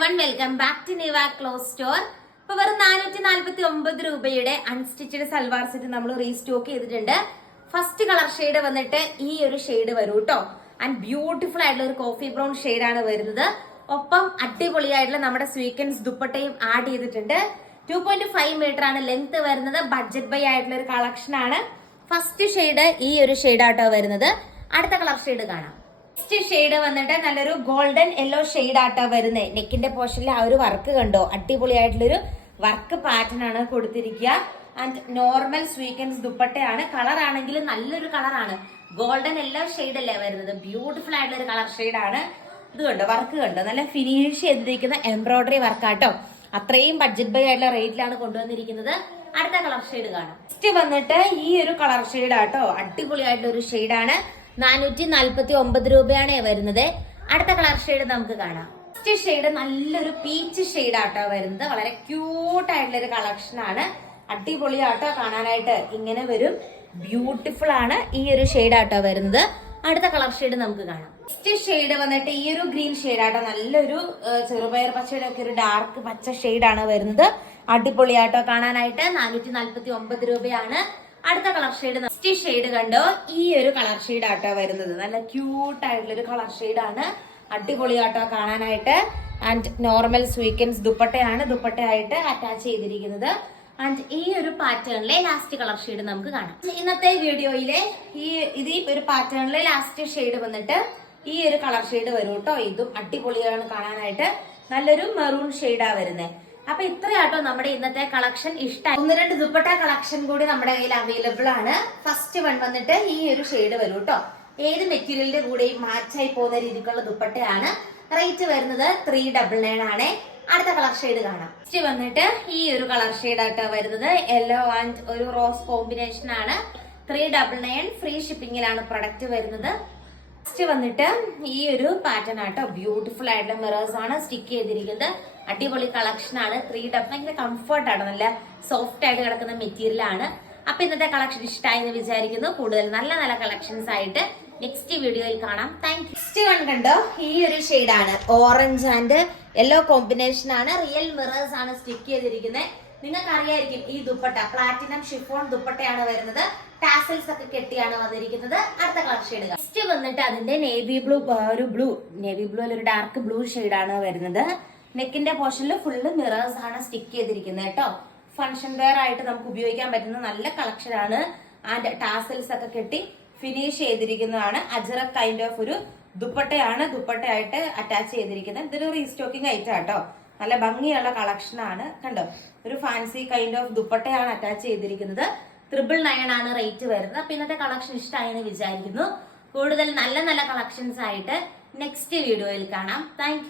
One welcome back to Niva clothes store ഇപ്പൊ വെറും നാനൂറ്റി നാല്പത്തി ഒമ്പത് രൂപയുടെ അൺസ്റ്റിച്ചഡ് സൽവാർ സെറ്റ് നമ്മൾ റീസ്റ്റോക്ക് ചെയ്തിട്ടുണ്ട്. ഫസ്റ്റ് കളർ ഷെയ്ഡ് വന്നിട്ട് ഈ ഒരു ഷെയ്ഡ് വരും കേട്ടോ ആൻഡ് ബ്യൂട്ടിഫുൾ ആയിട്ടുള്ള ഒരു കോഫി ബ്രൗൺ ആണ് വരുന്നത്. ഒപ്പം അടിപൊളിയായിട്ടുള്ള നമ്മുടെ സ്വീക്കൻസ് ദുപ്പട്ടയും ആഡ് ചെയ്തിട്ടുണ്ട്. ടു പോയിന്റ് ഫൈവ് മീറ്റർ ആണ് ലെങ്ത് വരുന്നത്. ബഡ്ജറ്റ് ബൈ ആയിട്ടുള്ള ഒരു കളക്ഷൻ ആണ്. ഫസ്റ്റ് ഷെയ്ഡ് ഈ ഒരു ഷെയ്ഡ് ആട്ടോ വരുന്നത്. അടുത്ത കളർ ഷെയ്ഡ് കാണാം. നെക്സ്റ്റ് ഷെയ്ഡ് വന്നിട്ട് നല്ലൊരു ഗോൾഡൻ യെല്ലോ ഷെയ്ഡ് ആട്ടോ വരുന്നത് നെക്കിന്റെ പോർഷനിൽ ആ ഒരു വർക്ക് കണ്ടോ? അടിപൊളിയായിട്ടുള്ളൊരു വർക്ക് പാറ്റേൺ ആണ് കൊടുത്തിരിക്കുക. ആൻഡ് നോർമൽ സ്വീക്കൻസ് ദുപ്പട്ടയാണ്. കളർ ആണെങ്കിൽ നല്ലൊരു കളറാണ് ഗോൾഡൻ യെല്ലോ ഷെയ്ഡ് അല്ലേ വരുന്നത്? ബ്യൂട്ടിഫുൾ ആയിട്ടുള്ള ഒരു കളർ ഷെയ്ഡാണ് ഇത് കണ്ടോ? വർക്ക് കണ്ടോ? നല്ല ഫിനിഷ് ചെയ്തിരിക്കുന്ന എംബ്രോയിഡറി വർക്കാട്ടോ അത്രയും ബഡ്ജറ്റ് ബൈ ആയിട്ടുള്ള റേറ്റിലാണ് കൊണ്ടുവന്നിരിക്കുന്നത്. അടുത്ത കളർ ഷെയ്ഡ് കാണാം. നെക്സ്റ്റ് വന്നിട്ട് ഈ ഒരു കളർ ഷെയ്ഡ് ആട്ടോ. അടിപൊളിയായിട്ടുള്ള ഒരു ഷെയ്ഡാണ് നാനൂറ്റി നാല്പത്തി ഒമ്പത് രൂപയാണ് വരുന്നത്. അടുത്ത കളർ ഷെയ്ഡ് നമുക്ക് കാണാം. ഫസ്റ്റ് ഷെയ്ഡ് നല്ലൊരു പീച്ച് ഷെയ്ഡ് ആട്ടോ വരുന്നത്. വളരെ ക്യൂട്ട് ആയിട്ടുള്ള ഒരു കളക്ഷൻ ആണ്. അടിപൊളി ആട്ടോ കാണാനായിട്ട് ഇങ്ങനെ വരും. ബ്യൂട്ടിഫുൾ ആണ് ഈ ഒരു ഷെയ്ഡ് ആട്ടോ വരുന്നത്. അടുത്ത കളർ ഷെയ്ഡ് നമുക്ക് കാണാം. നെക്സ്റ്റ് ഷെയ്ഡ് വന്നിട്ട് ഈ ഒരു ഗ്രീൻ ഷെയ്ഡ് ആട്ടോ. നല്ലൊരു ചെറുപയർ പച്ചയുടെ ഒക്കെ ഒരു ഡാർക്ക് പച്ച ഷെയ്ഡ് ആണ് വരുന്നത്. അടിപൊളിയാട്ടോ കാണാനായിട്ട്. നാനൂറ്റി നാല്പത്തി ഒമ്പത് രൂപയാണ്. അടുത്ത കളർ ഷെയ്ഡ് നെക്സ്റ്റ് ഷെയ്ഡ് കണ്ടോ ഈ ഒരു കളർ ഷെയ്ഡ് ആട്ടോ വരുന്നത്. നല്ല ക്യൂട്ട് ആയിട്ടുള്ള ഒരു കളർ ഷെയ്ഡ് ആണ് അടിപൊളിയാട്ടോ കാണാനായിട്ട്. ആൻഡ് നോർമൽ സ്വീക്കൻസ് ദുപ്പട്ടയാണ് ദുപ്പട്ടയായിട്ട് അറ്റാച്ച് ചെയ്തിരിക്കുന്നത്. ആൻഡ് ഈ ഒരു പാറ്റേണിലെ ലാസ്റ്റ് കളർ ഷെയ്ഡ് നമുക്ക് കാണാം. ഇന്നത്തെ വീഡിയോയിലെ ഈ ഇത് ഒരു പാറ്റേണിലെ ലാസ്റ്റ് ഷെയ്ഡ് വന്നിട്ട് ഈ ഒരു കളർ ഷെയ്ഡ് വരും കേട്ടോ ഇതും അടിപൊളിയാണ് കാണാനായിട്ട്. നല്ലൊരു മെറൂൺ ഷെയ്ഡാ വരുന്നത് അപ്പൊ ഇത്രയാട്ടോ നമ്മുടെ ഇന്നത്തെ കളക്ഷൻ ഇഷ്ടം. ഒന്ന് രണ്ട് ദുപ്പട്ട കളക്ഷൻ കൂടി നമ്മുടെ കയ്യിൽ അവൈലബിൾ ആണ്. ഫസ്റ്റ് വൺ വന്നിട്ട് ഈ ഒരു ഷെയ്ഡ് വരും കേട്ടോ ഏത് മെറ്റീരിയലിന്റെ കൂടെയും ആയി പോകുന്ന രീതിക്കുള്ള ദുപ്പട്ടയാണ്. റേറ്റ് വരുന്നത് ത്രീ ഡബിൾ നയൻ ആണ്. അടുത്ത കളർ ഷെയ്ഡ് കാണാം. ഫസ്റ്റ് വന്നിട്ട് ഈ ഒരു കളർ ഷെയ്ഡ് ആട്ടോ വരുന്നത്. യെല്ലോ ആൻഡ് ഒരു റോസ് കോമ്പിനേഷൻ ആണ്. ത്രീ ഡബിൾ നയൻ ഫ്രീ ഷിപ്പിംഗിലാണ് പ്രൊഡക്റ്റ് വരുന്നത്. നെക്സ്റ്റ് വന്നിട്ട് ഈ ഒരു പാറ്റേൺ ആട്ടോ. ബ്യൂട്ടിഫുൾ ആയിട്ടുള്ള മിറേഴ്സ് ആണ് സ്റ്റിക്ക് ചെയ്തിരിക്കുന്നത്. അടിപൊളി കളക്ഷൻ ആണ്. ത്രീ ഡബ് ഭയങ്കര കംഫർട്ട് ആണ്. നല്ല സോഫ്റ്റ് ആയിട്ട് കിടക്കുന്ന മെറ്റീരിയൽ ആണ്. അപ്പൊ ഇന്നത്തെ കളക്ഷൻ ഇഷ്ടമായി എന്ന് വിചാരിക്കുന്നു. കൂടുതൽ നല്ല നല്ല കളക്ഷൻസ് ആയിട്ട് നെക്സ്റ്റ് വീഡിയോയിൽ കാണാം. താങ്ക് നെക്സ്റ്റ് കണ്ടോ? ഈ ഒരു ആണ്. ഓറഞ്ച് ആൻഡ് യെല്ലോ കോമ്പിനേഷൻ ആണ്. റിയൽ മിറേഴ്സ് ആണ് സ്റ്റിക്ക് ചെയ്തിരിക്കുന്നത്. നിങ്ങൾക്ക് അറിയായിരിക്കും ഈ ദുപ്പട്ട. പ്ലാറ്റിനം ഷിഫോൺ ദുപ്പട്ടയാണ് വരുന്നത്. ടാസൽസ് ഒക്കെ കെട്ടിയാണ് വന്നിരിക്കുന്നത്. അടുത്ത കളക്ഷൻ ഷെയ്ഡ് നെക്സ്റ്റ് വന്നിട്ട് അതിന്റെ നേവി ബ്ലൂ ഒരു ബ്ലൂ നേവി ബ്ലൂ അല്ല ഒരു ഡാർക്ക് ബ്ലൂ ആണ് വരുന്നത്. നെക്കിന്റെ പോർഷനിൽ ഫുള്ള് മിറേഴ്സ് ആണ് സ്റ്റിക്ക് ചെയ്തിരിക്കുന്നത് കേട്ടോ. ഫംഗ്ഷൻ വെയർ ആയിട്ട് നമുക്ക് ഉപയോഗിക്കാൻ പറ്റുന്ന നല്ല കളക്ഷൻ ആണ്. ആൻഡ് ടാസൽസ് ഒക്കെ കെട്ടി ഫിനിഷ് ചെയ്തിരിക്കുന്നതാണ്. അജറ കൈൻഡ് ഓഫ് ഒരു ദുപ്പട്ടയാണ് ദുപ്പട്ടയായിട്ട് അറ്റാച്ച് ചെയ്തിരിക്കുന്നത്. ഇതൊരു റീസ്റ്റോക്കിംഗ് ഐറ്റം കേട്ടോ. നല്ല ഭംഗിയുള്ള കളക്ഷൻ ആണ്. കണ്ടോ? ഒരു ഫാൻസി കൈൻഡ് ഓഫ് ദുപ്പട്ടയാണ് അറ്റാച്ച് ചെയ്തിരിക്കുന്നത്. ട്രിപ്പിൾ നയൻ ആണ് റേറ്റ് വരുന്നത്. അപ്പൊ ഇന്നത്തെ കളക്ഷൻ ഇഷ്ടമായെന്ന് വിചാരിക്കുന്നു. കൂടുതൽ നല്ല നല്ല കളക്ഷൻസ് ആയിട്ട് നെക്സ്റ്റ് വീഡിയോയിൽ കാണാം. താങ്ക്